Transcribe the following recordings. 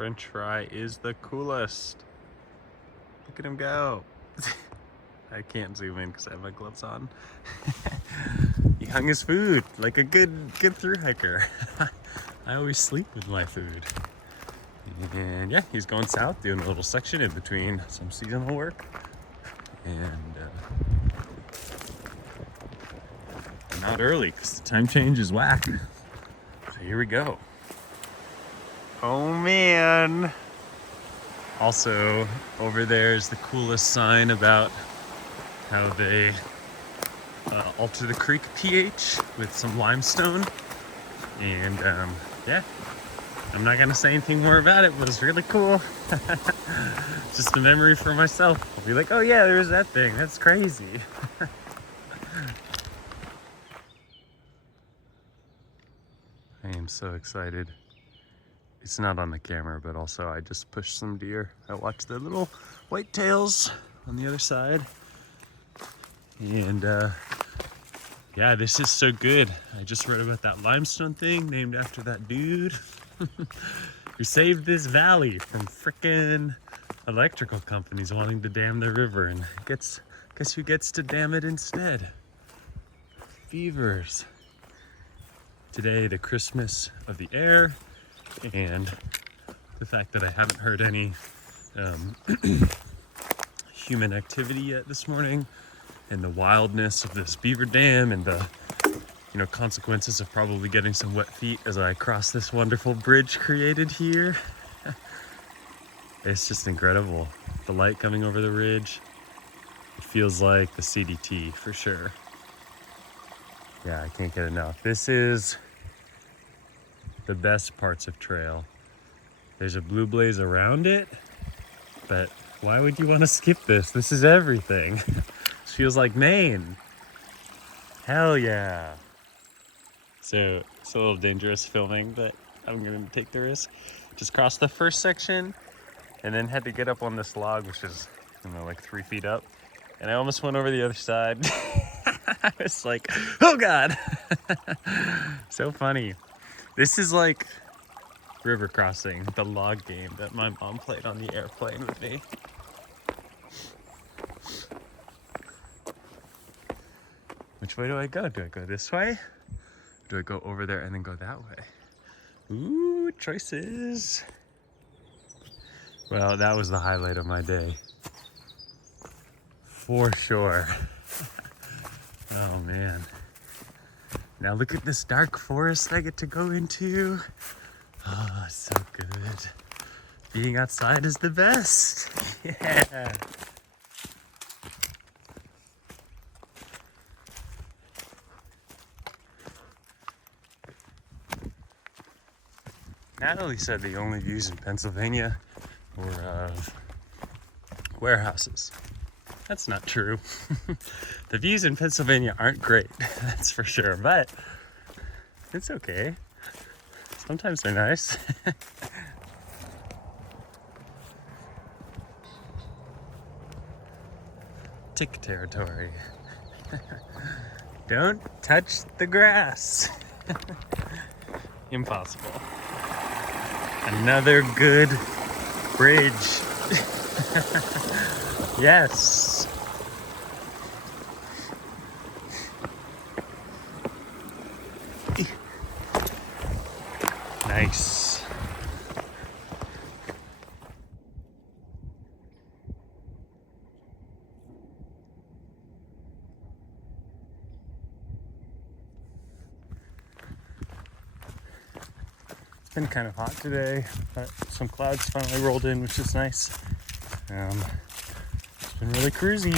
French fry is the coolest. Look at him go. I can't zoom in because I have my gloves on. He hung his food like a good thru hiker. I always sleep with my food. And yeah, he's going south, doing a little section in between some seasonal work. And not early because the time change is whack. So here we go. Oh man. Also, over there is the coolest sign about how they alter the creek pH with some limestone. And yeah, I'm not gonna say anything more about it, but it's really cool. Just a memory for myself. I'll be like, oh yeah, there's that thing. That's crazy. I am so excited. It's not on the camera, but also I just pushed some deer. I watched the little white tails on the other side. And yeah, this is so good. I just read about that limestone thing named after that dude who saved this valley from frickin' electrical companies wanting to dam the river. And guess who gets to dam it instead? Beavers. Today, the Christmas of the air, and the fact that I haven't heard any human activity yet this morning, and the wildness of this beaver dam, and the consequences of probably getting some wet feet as I cross this wonderful bridge created here. It's just incredible. The light coming over the ridge, it feels like the CDT for sure. Yeah, I can't get enough. This is the best parts of trail. There's a blue blaze around it, but why would you want to skip this? This is everything. This feels like Maine. Hell yeah. So it's a little dangerous filming, but I'm gonna take the risk. Just crossed the first section and then had to get up on this log, which is like 3 feet up. And I almost went over the other side. I was like, oh God. So funny. This is like river crossing, the log game that my mom played on the airplane with me. Which way do I go? Do I go this way? Or do I go over there and then go that way? Ooh, choices. Well, that was the highlight of my day. For sure. Oh man. Now look at this dark forest I get to go into. Oh, so good. Being outside is the best. Yeah. Natalie said the only views in Pennsylvania were of warehouses. That's not true. The views in Pennsylvania aren't great, that's for sure, but it's okay. Sometimes they're nice. Tick territory. Don't touch the grass. Impossible. Another good bridge. Yes. Nice. It's been kind of hot today, but some clouds finally rolled in, which is nice. It's been really cruisy,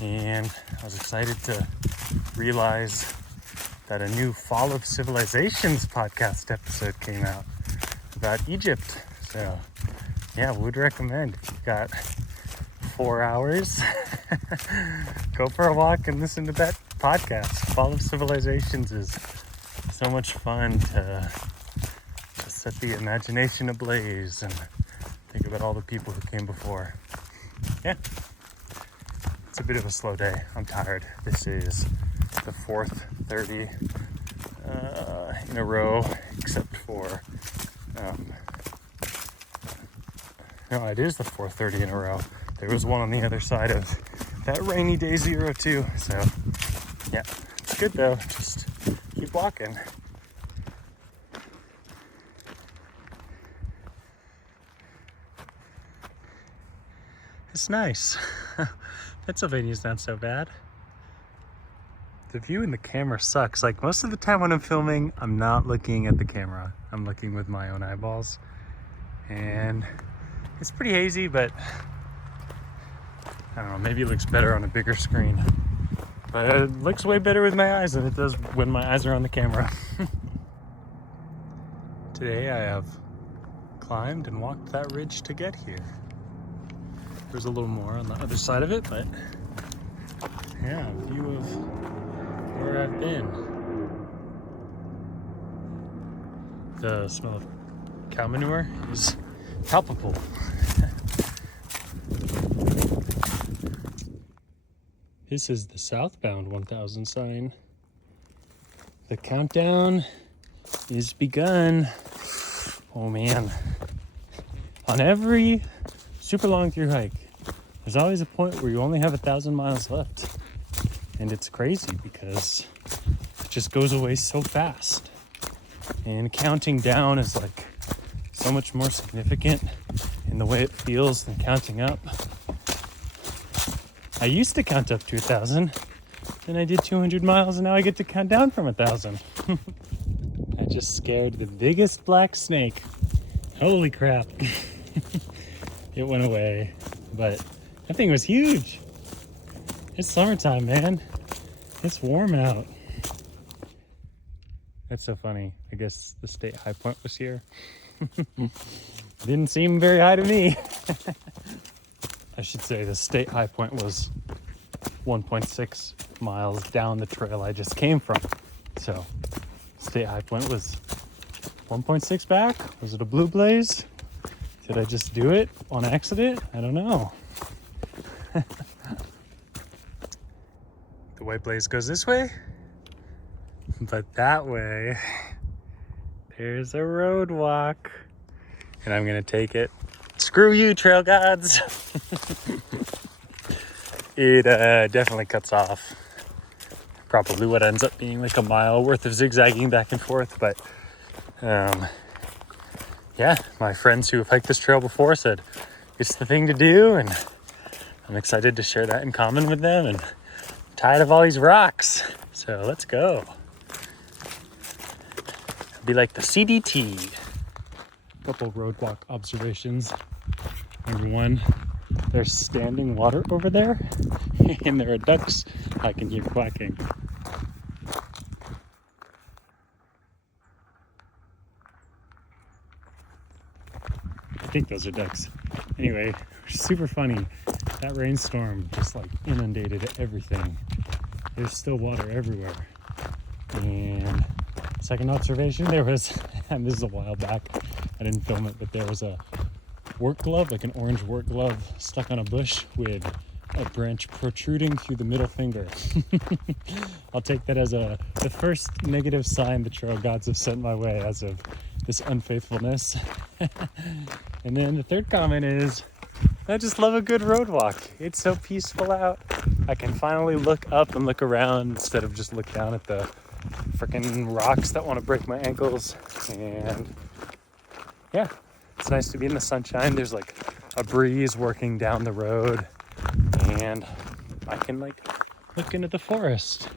and I was excited to realize that a new Fall of Civilizations podcast episode came out about Egypt. So yeah, would recommend. If you've got 4 hours, go for a walk and listen to that podcast. Fall of Civilizations is so much fun to set the imagination ablaze and think about all the people who came before. Yeah, it's a bit of a slow day. I'm tired. This is the fourth 30 in a row, except for No, it is the 4:30 in a row. There was one on the other side of that rainy day 0 too. So yeah, it's good though. Just keep walking. It's nice. Pennsylvania's not so bad. The view in the camera sucks. Like most of the time when I'm filming, I'm not looking at the camera. I'm looking with my own eyeballs. And it's pretty hazy, but I don't know, maybe it looks better on a bigger screen. But it looks way better with my eyes than it does when my eyes are on the camera. Today I have climbed and walked that ridge to get here. There's a little more on the other side of it, but yeah, view of where I've been. The smell of cow manure is palpable. This is the southbound 1000 sign. The countdown is begun. Oh man. On every super long through hike, there's always a point where you only have 1,000 miles left. And it's crazy because it just goes away so fast. And counting down is like so much more significant in the way it feels than counting up. I used to count up to 1,000, then I did 200 miles, and now I get to count down from 1,000. I just scared the biggest black snake. Holy crap. It went away, but that thing was huge. It's summertime, man. It's warm out. That's so funny. I guess the state high point was here. Didn't seem very high to me. I should say the state high point was 1.6 miles down the trail I just came from. So state high point was 1.6 back. Was it a blue blaze? Did I just do it on accident? I don't know. The white blaze goes this way, but that way there's a road walk, and I'm gonna take it. Screw you, trail gods. It definitely cuts off probably what ends up being like a mile worth of zigzagging back and forth, but yeah, my friends who have hiked this trail before said it's the thing to do, and I'm excited to share that in common with them, and I'm tired of all these rocks, so let's go. It'll be like the CDT. Couple road walk observations. Number one, there's standing water over there, and there are ducks I can hear quacking. I think those are ducks. Anyway, super funny. That rainstorm just like inundated everything. There's still water everywhere. And second observation, there was, and this is a while back, I didn't film it, but there was a work glove, like an orange work glove, stuck on a bush with a branch protruding through the middle finger. I'll take that as the first negative sign the trail gods have sent my way as of this unfaithfulness. And then the third comment is, I just love a good road walk. It's so peaceful out. I can finally look up and look around instead of just look down at the freaking rocks that want to break my ankles. And yeah, it's nice to be in the sunshine. There's like a breeze working down the road, and I can like look into the forest.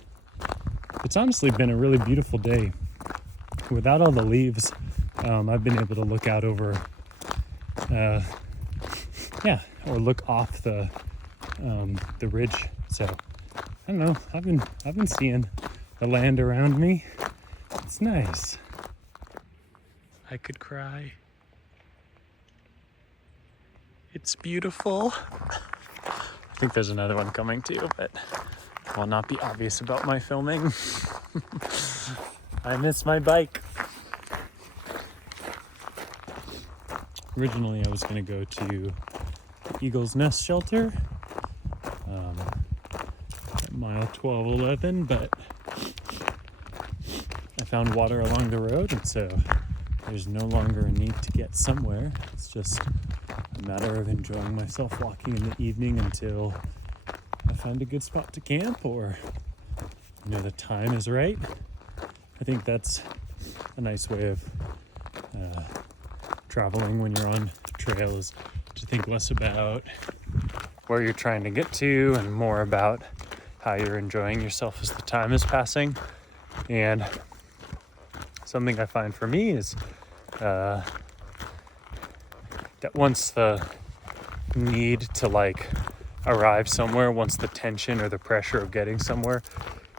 It's honestly been a really beautiful day. Without all the leaves, I've been able to look out over, or look off the ridge. So I don't know. I've been seeing the land around me. It's nice. I could cry. It's beautiful. I think there's another one coming too, but I will not be obvious about my filming. I miss my bike. Originally, I was going to go to Eagle's Nest Shelter, at mile 1211, but I found water along the road, and so there's no longer a need to get somewhere. It's just a matter of enjoying myself walking in the evening until I find a good spot to camp, or the time is right. I think that's a nice way of traveling when you're on trail, is to think less about where you're trying to get to and more about how you're enjoying yourself as the time is passing. And something I find for me is that once the need to arrive somewhere, once the tension or the pressure of getting somewhere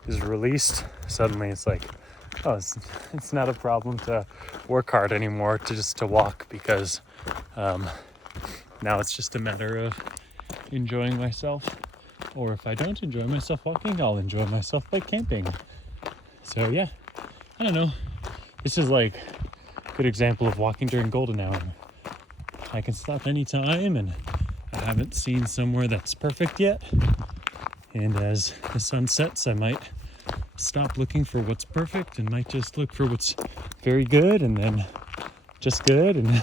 is released, suddenly it's like, oh, it's not a problem to work hard anymore, to walk, because now it's just a matter of enjoying myself. Or if I don't enjoy myself walking, I'll enjoy myself by camping. So yeah, I don't know. This is a good example of walking during golden hour. I can stop anytime, and I haven't seen somewhere that's perfect yet. And as the sun sets, I might stop looking for what's perfect and might just look for what's very good, and then just good, and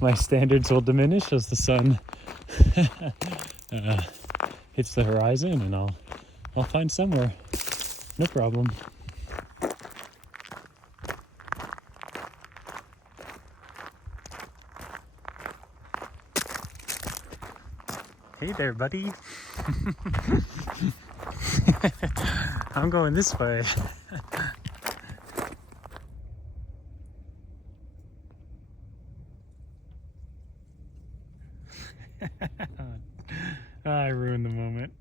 my standards will diminish as the sun hits the horizon, and I'll find somewhere. No problem. Hey there, buddy. I'm going this way. I ruined the moment.